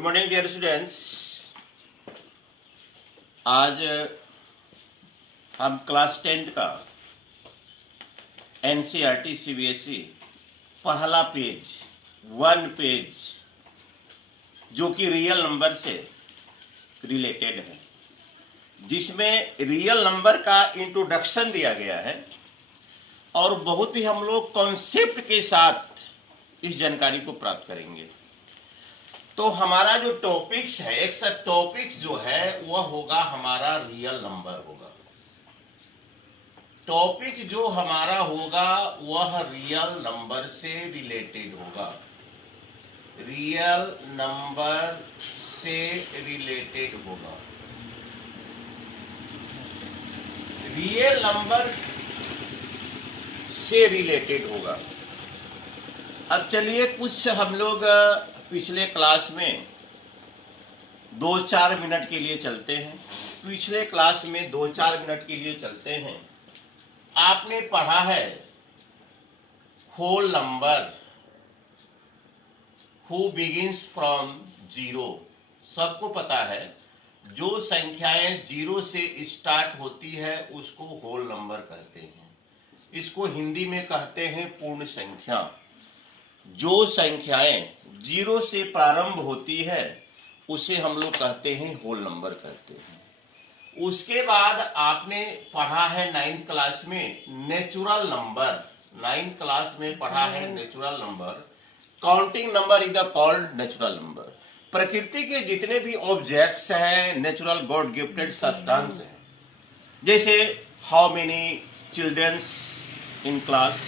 Good morning dear students. आज हम class 10th का एनसीईआरटी सीबीएसई पहला पेज 1 पेज जो कि रियल नंबर से रिलेटेड है, जिसमें रियल नंबर का इंट्रोडक्शन दिया गया है और बहुत ही हम लोग कॉन्सेप्ट के साथ इस जानकारी को प्राप्त करेंगे। तो हमारा जो टॉपिक्स है, एक टॉपिक्स जो है वह होगा हमारा रियल नंबर होगा। टॉपिक जो हमारा होगा वह रियल नंबर से रिलेटेड होगा, रियल नंबर से रिलेटेड होगा, रियल नंबर से रिलेटेड होगा। अब चलिए कुछ हम लोग पिछले क्लास में 2-4 मिनट के लिए चलते हैं। पिछले क्लास में 2-4 मिनट के लिए चलते हैं। आपने पढ़ा है whole number who begins from 0। सबको पता है जो संख्याएं 0 से स्टार्ट होती है उसको होल नंबर कहते हैं। इसको हिंदी में कहते हैं पूर्ण संख्या। जो संख्याएं 0 से प्रारंभ होती है उसे हम लोग कहते हैं होल नंबर कहते हैं। उसके बाद आपने पढ़ा है 9th क्लास में नेचुरल नंबर। 9th क्लास में पढ़ा है natural number. Counting number is the called natural number. प्रकृति के जितने भी ऑब्जेक्ट्स हैं नेचुरल गॉड गिफ्टेड सब्सटेंस है। जैसे how many children's in class,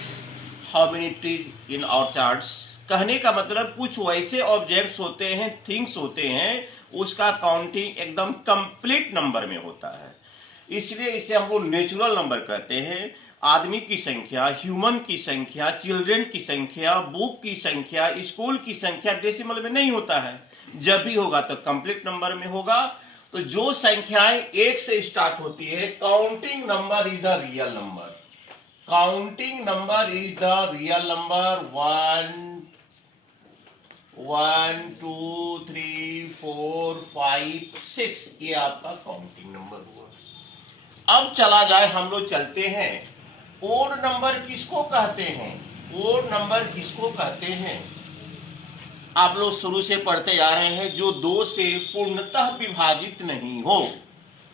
how many trees in ऑर्चार्ड्स। कहने का मतलब कुछ वैसे ऑब्जेक्ट्स होते हैं, थिंग्स होते हैं, उसका काउंटिंग एकदम कंप्लीट नंबर में होता है, इसलिए इसे हम लोग नेचुरल नंबर कहते हैं। आदमी की संख्या, ह्यूमन की संख्या, चिल्ड्रन की संख्या, बुक की संख्या, स्कूल की संख्या डेसिमल में नहीं होता है। जब भी होगा तो कंप्लीट नंबर में होगा। तो जो संख्याएं 1 से स्टार्ट होती है, counting number is the real number. Counting number is the real number. 1 2 3 4 5 6 ये आपका काउंटिंग नंबर हुआ। अब चला जाए, हम लोग चलते हैं ओड नंबर किसको कहते हैं। ओड नंबर किसको कहते हैं आप लोग शुरू से पढ़ते जा रहे हैं। जो 2 से पूर्णतः विभाजित नहीं हो,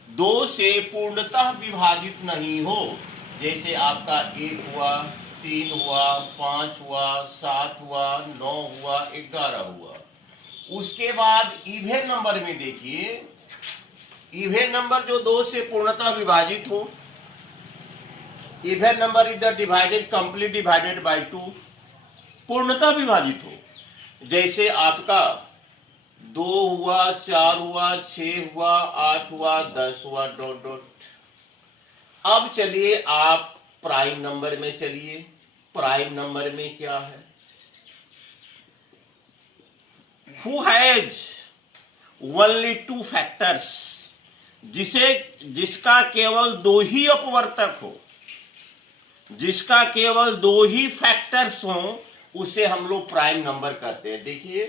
2 से पूर्णतः विभाजित नहीं हो। जैसे आपका 1 हुआ, 3 हुआ, 5 हुआ, 7 हुआ, 9 हुआ, 11 हुआ। उसके बाद इवेन नंबर में देखिए, इवेन नंबर जो 2 से पूर्णतः विभाजित हो, even number is the divided complete divided by 2, पूर्णतः विभाजित हो। जैसे आपका 2 हुआ, 4 हुआ, 6 हुआ, 8 हुआ, 10 हुआ, डॉट डॉट। अब चलिए आप प्राइम नंबर में चलिए। प्राइम नंबर में क्या है? हु हैज ओनली 2 फैक्टर्स, जिसका केवल 2 ही अपवर्तक हो, जिसका केवल 2 ही फैक्टर्स हो, उसे हम लोग प्राइम नंबर कहते हैं। देखिए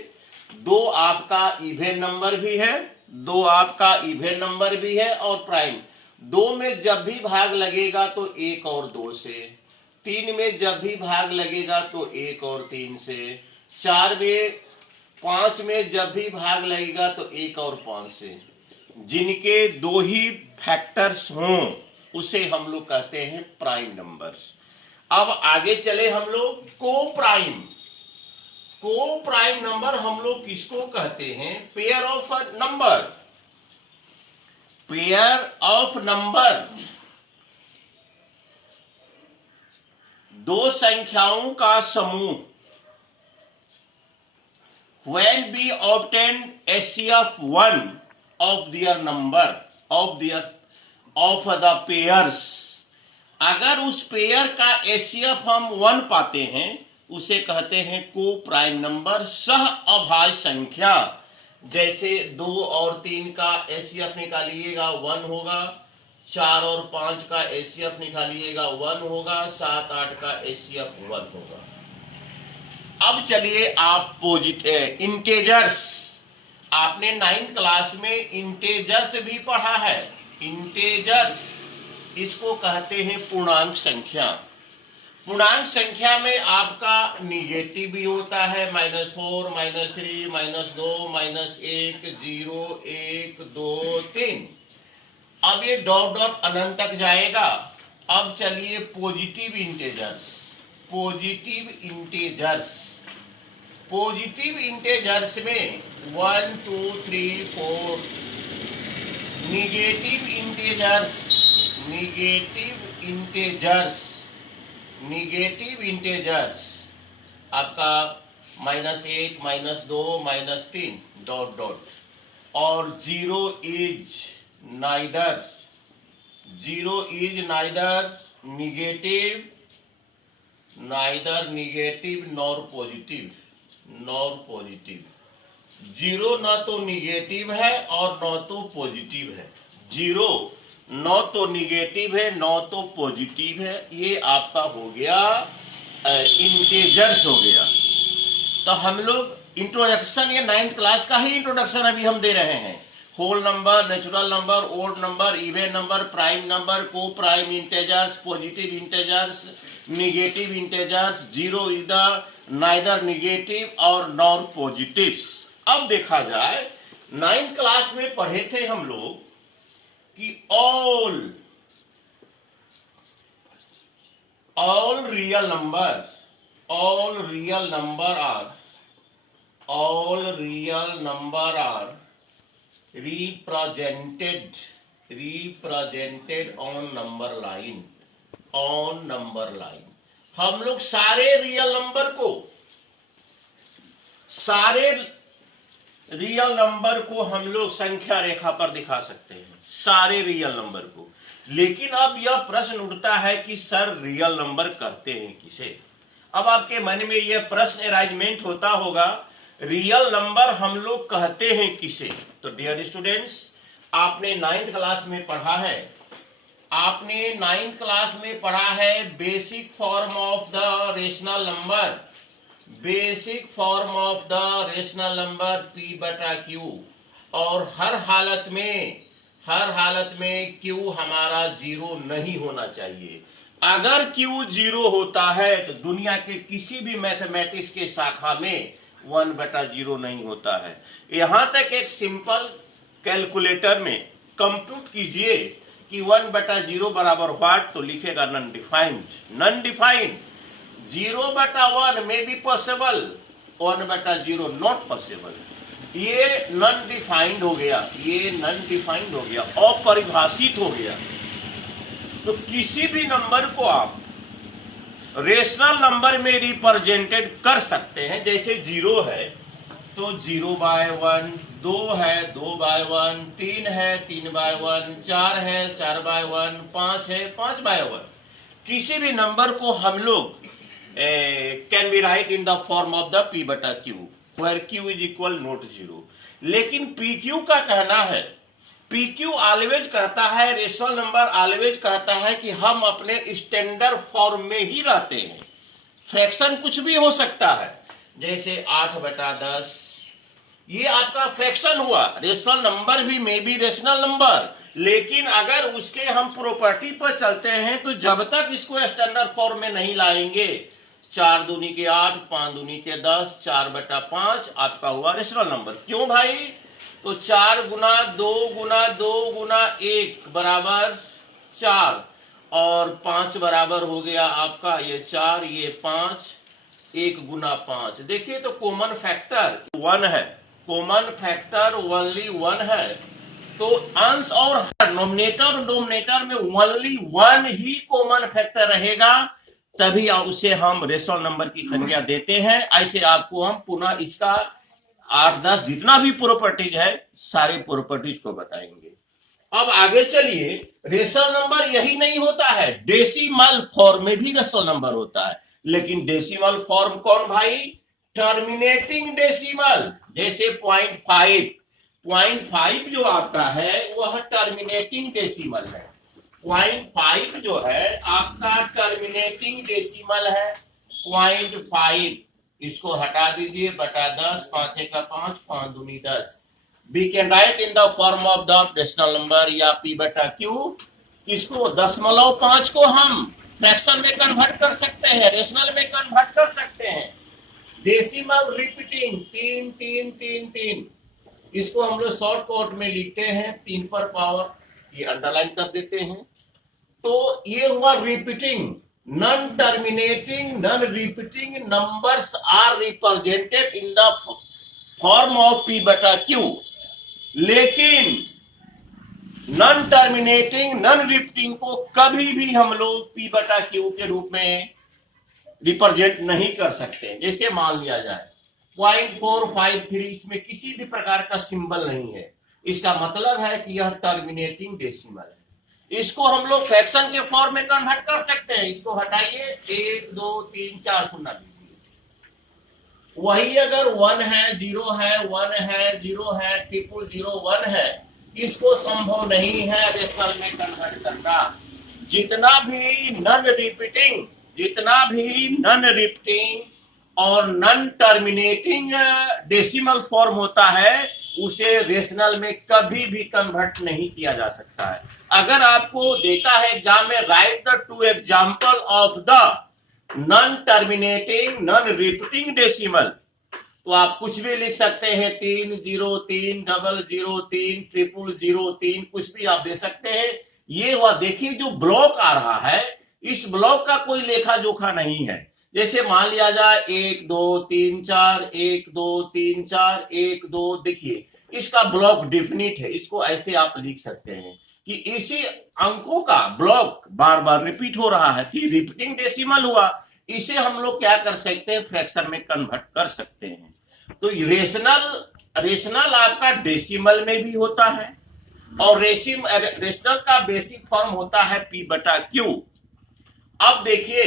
2 आपका इवेन नंबर भी है, 2 आपका इवेन नंबर भी है और प्राइम। 2 में जब भी भाग लगेगा तो 1 और 2 से, 3 में जब भी भाग लगेगा तो 1 और 3 से, 4 में, 5 में जब भी भाग लगेगा तो 1 और 5 से। जिनके 2 ही फैक्टर्स हों उसे हम लोग कहते हैं प्राइम नंबर्स। अब आगे चले हम लोग को प्राइम। को प्राइम नंबर हम लोग किसको कहते हैं? Pair of number. Pair of number 2 संख्याओं का समूह। When we obtain HCF 1 of their number of the pairs, अगर उस पेयर का HCF हम 1 पाते हैं उसे कहते हैं को प्राइम नंबर। सह अभाज्य संख्या, जैसे 2 और 3 का HCF निकालिएगा 1 होगा, 4 और 5 का HCF निकालिएगा 1 होगा, 7 8 का HCF 1 होगा। अब चलिए आप इंटेजर्स आपने 9th क्लास में इंटेजर्स भी पढ़ा है। इंटेजर्स इसको कहते हैं पूर्णांक संख्या। पूर्णांक संख्या में आपका निगेटिव भी होता है, -4, -3, -2, -1, 0, 1, 2, 3। अब ये डॉट डॉट अनंत तक जाएगा। अब चलिए positive integers. Positive integers, positive integers में 1, 2, 3, 4। Negative integers, negative integers, negative integers आपका -1, -2, -3 डॉट डॉट। और zero is neither, zero is neither negative, neither negative nor positive, nor positive. Zero न तो निगेटिव है और न तो पॉजिटिव है। जीरो न तो निगेटिव है न तो पॉजिटिव है। ये आपका हो गया इंटेजर्स हो गया। तो हम लोग इंट्रोडक्शन, ये 9th क्लास का ही इंट्रोडक्शन अभी हम दे रहे हैं। Whole number, natural number, odd number, even number, prime number, coprime integers, positive integers, negative integers, zero is the neither negative और नॉर पॉजिटिव। अब देखा जाए 9th क्लास में पढ़े थे हम लोग कि all real number, all real number are, all real number are represented, represented on number line, on number line। हम लोग सारे रियल नंबर को, सारे रियल नंबर को हम लोग संख्या रेखा पर दिखा सकते हैं, सारे रियल नंबर को। लेकिन अब यह प्रश्न उठता है कि सर रियल नंबर कहते हैं किसे। अब आपके मन में यह प्रश्न अराइजमेंट होता होगा, रियल नंबर हम लोग कहते हैं किसे। तो डियर स्टूडेंट्स, आपने 9th क्लास में पढ़ा है, आपने 9th क्लास में पढ़ा है basic form of the rational number, basic form of the rational number P/Q। और हर हालत में Q हमारा 0 नहीं होना चाहिए। अगर Q 0 होता है तो दुनिया के किसी भी मैथमेटिक्स के शाखा में 1/0 नहीं होता है। यहां तक एक सिंपल कैलकुलेटर में कंप्यूट कीजिए कि 1/0 बराबर व्हाट, तो लिखेगा नन डिफाइंड, नन डिफाइंड। 0/1 में बी पॉसिबल, 1/0 नॉट पॉसिबल। ये नन डिफाइंड हो गया, ये नन डिफाइंड हो गया, अपरिभाषित हो गया। तो किसी भी नंबर को आप रेशनल नंबर में रिप्रेजेंटेड कर सकते हैं। जैसे 0 है तो 0/1, 2 है 2/1, 3 है 3/1, 4 है 4/1, 5 है 5/1। किसी भी नंबर को हम लोग can be right in the form of the P/Q, where Q is equal not 0। लेकिन PQ का कहना है, PQ ऑलवेज कहता है, रेशनल नंबर ऑलवेज कहता है कि हम अपने स्टैंडर्ड फॉर्म में ही रहते हैं। फ्रैक्शन कुछ भी हो सकता है, जैसे 8/10, ये आपका फ्रैक्शन हुआ। रेशनल नंबर भी मे बी रेशनल नंबर, लेकिन अगर उसके हम प्रॉपर्टी पर चलते हैं तो जब तक इसको स्टैंडर्ड फॉर्म में नहीं लाएंगे, 4 दूनी के 8, 5 दूनी के 10, 4/5 आपका हुआ रेशनल नंबर। क्यों भाई? तो 4 गुना 2 गुना 2 गुना 1 बराबर 4, और 5 बराबर हो गया आपका ये 4, ये 5, 1 गुना 5। देखिए तो कॉमन फैक्टर 1 है, कॉमन फैक्टर ओनली 1 है। तो अंश और नोमिनेटर डोमिनेटर में ओनली 1 ही कॉमन फैक्टर रहेगा, तभी उसे हम रेशनल नंबर की संज्ञा देते हैं। ऐसे आपको हम पुनः इसका 8-10 जितना भी प्रॉपर्टीज है सारे प्रॉपर्टीज को बताएंगे। अब आगे चलिए, रेशनल नंबर यही नहीं होता है, डेसिमल फॉर्म में भी रेशनल नंबर होता है। लेकिन डेसिमल फॉर्म कौन भाई? Terminating decimal. जैसे 0.5 जो आपका है वह टर्मिनेटिंग डेसिमल है। 0.5 जो है आपका टर्मिनेटिंग डेसिमल है। 0.5 इसको हटा दीजिए, बटा 10, 5 1 5, 5 दूनी 10। We can write in the form of the rational number या p बटा q। किसको 0.5 को हम फ्रैक्शन में कन्वर्ट कर सकते हैं, रेशनल में कन्वर्ट कर सकते हैं। डेसिमल रिपीटिंग 3 3 3 3, इसको हम लोग शॉर्ट कोट में लिखते हैं 3 पर पावर, ये अंडरलाइन कर देते हैं। तो ये हुआ repeating. Non terminating non repeating numbers are represented in the form of p बटा q। लेकिन नॉन टर्मिनेटिंग नॉन रिपीटिंग को कभी भी हम लोग p बटा q के रूप में रिप्रेजेंट नहीं कर सकते। जैसे मान लिया जाए 0.453, इसमें किसी भी प्रकार का सिंबल नहीं है, इसका मतलब है कि यह टर्मिनेटिंग डेसिमल है। इसको हम लोग फ्रैक्शन के फॉर्म में कन्वर्ट कर सकते हैं। इसको हटाइए, 1 2 3 4 शून्य दीजिए। वही अगर 1 है 0 है 1 है 0 है 00001 है, इसको संभव नहीं है रेशनल में कन्वर्ट करना। जितना भी नॉन रिपीटिंग और नॉन टर्मिनेटिंग डेसिमल फॉर्म होता है, उसे रेशनल में कभी भी कन्वर्ट नहीं किया जा सकता है। अगर आपको देता है एग्जाम में right the 2 example of the non terminating non repeating decimal, तो आप कुछ भी लिख सकते हैं, 3 0 3 0 3 00003, कुछ भी आप दे सकते हैं। ये हुआ, देखिए जो ब्लॉक आ रहा है, इस ब्लॉक का कोई लेखा जोखा नहीं है। जैसे मान लिया जाए 1 2 3 4 1 2 3 4 1 2, देखिए इसका ब्लॉक डिफिनिट है। इसको ऐसे आप लिख सकते हैं कि इसी अंकों का ब्लॉक बार बार रिपीट हो रहा है, रिपीटिंग डेसिमल हुआ। इसे हम लोग क्या कर सकते हैं, फ्रैक्शन में कन्वर्ट कर सकते हैं। तो रेशनल आपका डेसिमल में भी होता है, और रेशनल का बेसिक फॉर्म होता है p बटा q। अब देखिए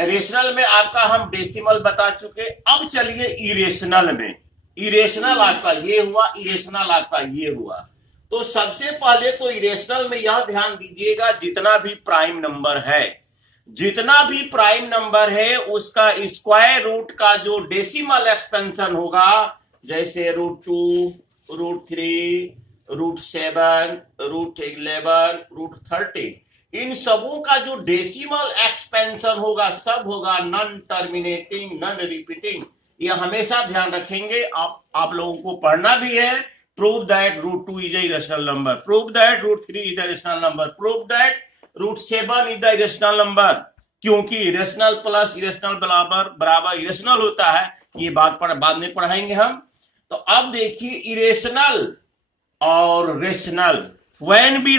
रेशनल में आपका हम डेसिमल बता चुके, अब चलिए इरेशनल में। इरेशनल आपका ये हुआ, इरेशनल आपका ये हुआ। तो सबसे पहले तो इरेशनल में यह ध्यान दीजिएगा, जितना भी प्राइम नंबर है उसका स्क्वायर रूट का जो डेसिमल एक्सपेंशन होगा, जैसे √2 √3 √7 √11 √13, इन सबों का जो डेसिमल एक्सपेंशन होगा सब होगा नॉन टर्मिनेटिंग नॉन रिपीटिंग। यह हमेशा ध्यान रखेंगे, आप लोगों को पढ़ना भी है। Prove that √2 is a rational number, prove that √3 is a rational number, prove that √7 is a rational number, क्योंकि इरेशनल प्लस इरेशनल बराबर इरेशनल होता है। ये बात बाद में पढ़ाएंगे हम। तो अब देखिए इरेशनल और rational, when we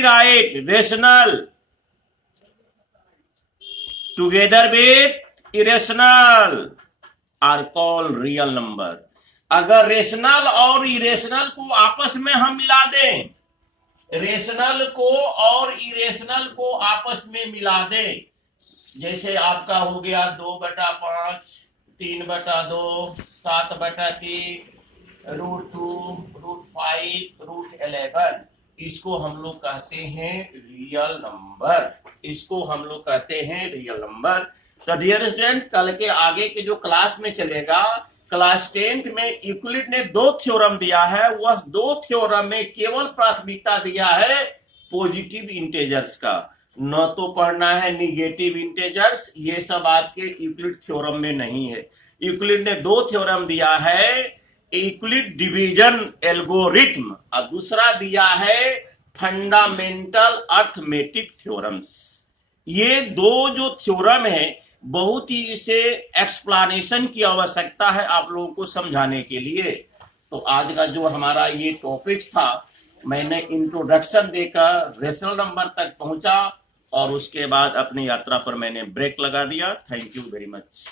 write rational together with irrational are called real number. अगर रेशनल और इरेशनल को आपस में हम मिला दें, रेशनल को और इरेशनल को आपस में मिला दें, जैसे आपका हो गया 2/5 3/2 7/3 √2 √5 √11, इसको हम लोग कहते हैं रियल नंबर। तो डियर स्टूडेंट, कल के आगे के जो क्लास में चलेगा, क्लास 10th में यूक्लिड ने 2 थ्योरम दिया है। वह 2 थ्योरम में केवल प्राथमिकता दिया है पॉजिटिव इंटेजर्स का, न तो पढ़ना है निगेटिव इंटेजर्स। ये सब आपके यूक्लिड थ्योरम में नहीं है। यूक्लिड ने 2 थ्योरम दिया है, यूक्लिड डिवीजन एल्गोरिथम, और दूसरा दिया है फंडामेंटल अर्थमेटिक थ्योरम्स। ये 2 जो थ्योरम है, बहुत ही इसे एक्सप्लेनेशन की आवश्यकता है आप लोगों को समझाने के लिए। तो आज का जो हमारा ये टॉपिक्स था, मैंने इंट्रोडक्शन देकर रेशनल नंबर तक पहुंचा, और उसके बाद अपनी यात्रा पर मैंने ब्रेक लगा दिया। Thank you very much.